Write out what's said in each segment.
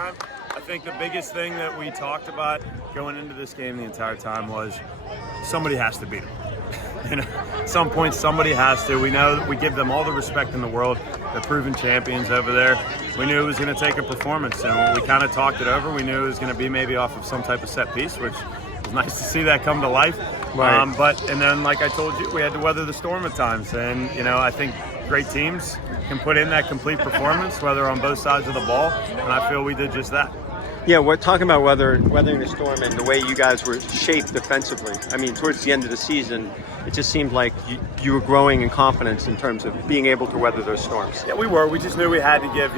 I think the biggest thing that we talked about going into this game the entire time was somebody has to beat them. At some point somebody has to. We know we give them all the respect in the world. They're proven champions over there. We knew it was going to take a performance, and we kind of talked it over. We knew it was going to be maybe off of some type of set piece, which was nice to see that come to life. Right. And then, like I told you, we had to weather the storm at times. And, I think great teams can put in that complete performance, whether on both sides of the ball. And I feel we did just that. Yeah, we're talking about weathering the storm and the way you guys were shaped defensively. I mean, towards the end of the season, it just seemed like you were growing in confidence in terms of being able to weather those storms. Yeah, we were. We just knew we had to give,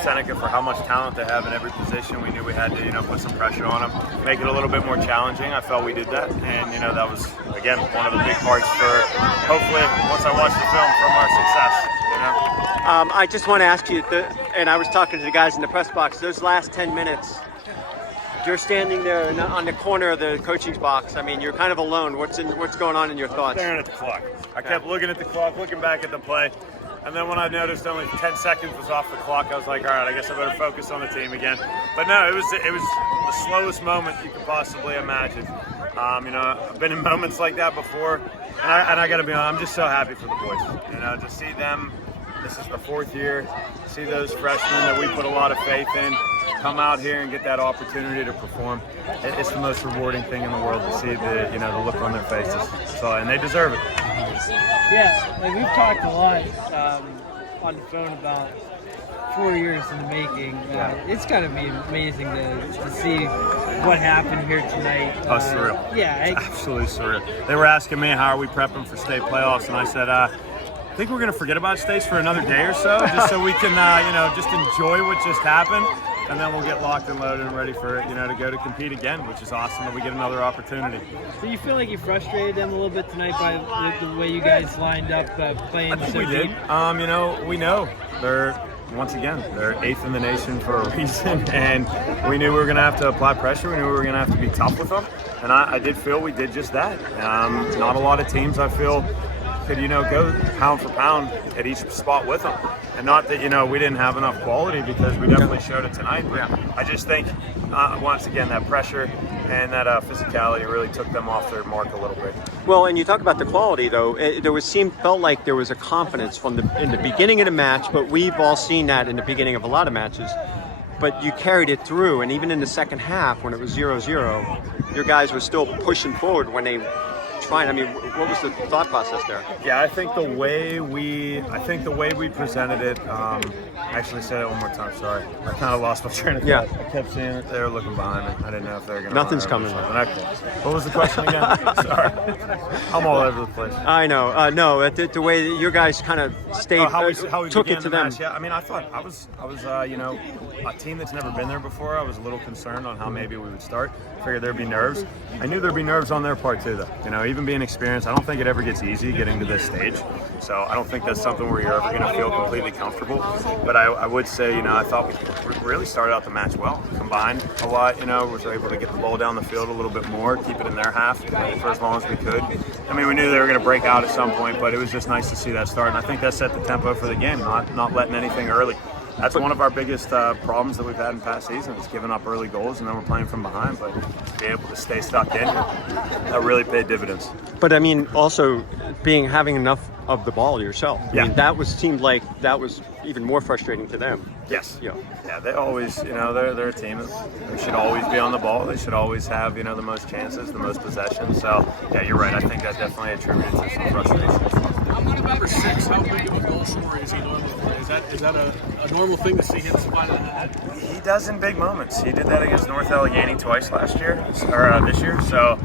Seneca, for how much talent they have in every position. We knew we had to, put some pressure on them, make it a little bit more challenging. I felt we did that. And, that was, again, one of the big parts for, hopefully, once I watch the film, from our success, I just want to ask you, and I was talking to the guys in the press box, those last 10 minutes, you're standing there on the corner of the coaching box. I mean, you're kind of alone. What's going on in your thoughts? Staring at the clock. I kept looking at the clock, looking back at the play. And then when I noticed only 10 seconds was off the clock, I was like, all right, I guess I better focus on the team again. But no, it was the slowest moment you could possibly imagine. I've been in moments like that before, and I got to be honest, I'm just so happy for the boys. To see them, this is the fourth year, see those freshmen that we put a lot of faith in come out here and get that opportunity to perform. It's the most rewarding thing in the world to see the look on their faces. So, and they deserve it. Yeah, we've talked a lot on the phone about 4 years in the making. It's got to be amazing to see what happened here tonight. Surreal. Yeah. Absolutely surreal. They were asking me, how are we prepping for state playoffs? And I said, I think we're going to forget about states for another day or so, just so we can, just enjoy what just happened. And then we'll get locked and loaded and ready for, to go to compete again, which is awesome that we get another opportunity. Do you feel like you frustrated them a little bit tonight by the way you guys lined up playing? I think so we did. Deep? We know they're 8th in the nation for a reason, and we knew we were going to have to apply pressure. We knew we were going to have to be tough with them, and I did feel we did just that. Not a lot of teams, I feel, could go pound for pound at each spot with them. And not that we didn't have enough quality, because we definitely showed it tonight. But I just think once again that pressure and that physicality really took them off their mark a little bit. Well, and you talk about the quality though. Felt like there was a confidence in the beginning of the match, but we've all seen that in the beginning of a lot of matches. But you carried it through, and even in the second half when it was 0-0, your guys were still pushing forward when they. I mean, what was the thought process there? Yeah, I think the way we presented it. Actually, say that one more time. Sorry, I kind of lost my train of thought. Yeah. I kept seeing it. They were looking behind me. I didn't know if they were going to. Nothing's coming. Okay. What was the question again? Sorry, I'm all over the place. I know. No, the way that your guys kind of stayed, how we took began it to the them. match. Yeah, I mean, I thought I was a team that's never been there before. I was a little concerned on how maybe we would start. Figured there'd be nerves. I knew there'd be nerves on their part too, though. Even being experienced, I don't think it ever gets easy getting to this stage. So I don't think that's something where you're ever going to feel completely comfortable. But I would say, I thought we really started out the match well. Combined a lot, was able to get the ball down the field a little bit more, keep it in their half for as long as we could. I mean, we knew they were going to break out at some point, but it was just nice to see that start. And I think that set the tempo for the game, not letting anything early. That's one of our biggest problems that we've had in past seasons, giving up early goals, and then we're playing from behind. But to be able to stay stuck in, that really paid dividends. But I mean, also having enough of the ball yourself. I mean, seemed like that was even more frustrating to them. Yes. Yeah, they always, they're a team. They should always be on the ball. They should always have, the most chances, the most possessions. So, yeah, you're right. I think that definitely attributed to some frustration. Number 6, how big of a goal scorer is he normally? Is that a normal thing to see him spot on the head? He does in big moments. He did that against North Allegheny twice this year. So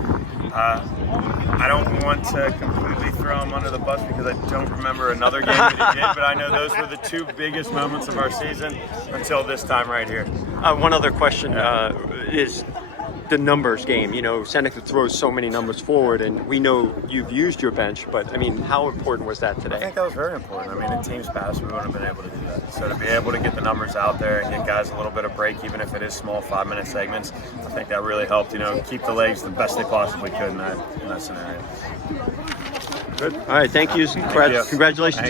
I don't want to completely throw him under the bus because I don't remember another game that he did, but I know those were the 2 biggest moments of our season until this time right here. One other question is the numbers game. Seneca throws so many numbers forward, and we know you've used your bench, but I mean, how important was that today? I think that was very important. I mean, in teams past, we wouldn't have been able to do that. So to be able to get the numbers out there and get guys a little bit of break, even if it is small 5-minute segments, I think that really helped, keep the legs the best they possibly could in that scenario. Good. All right. Thank you. Congratulations.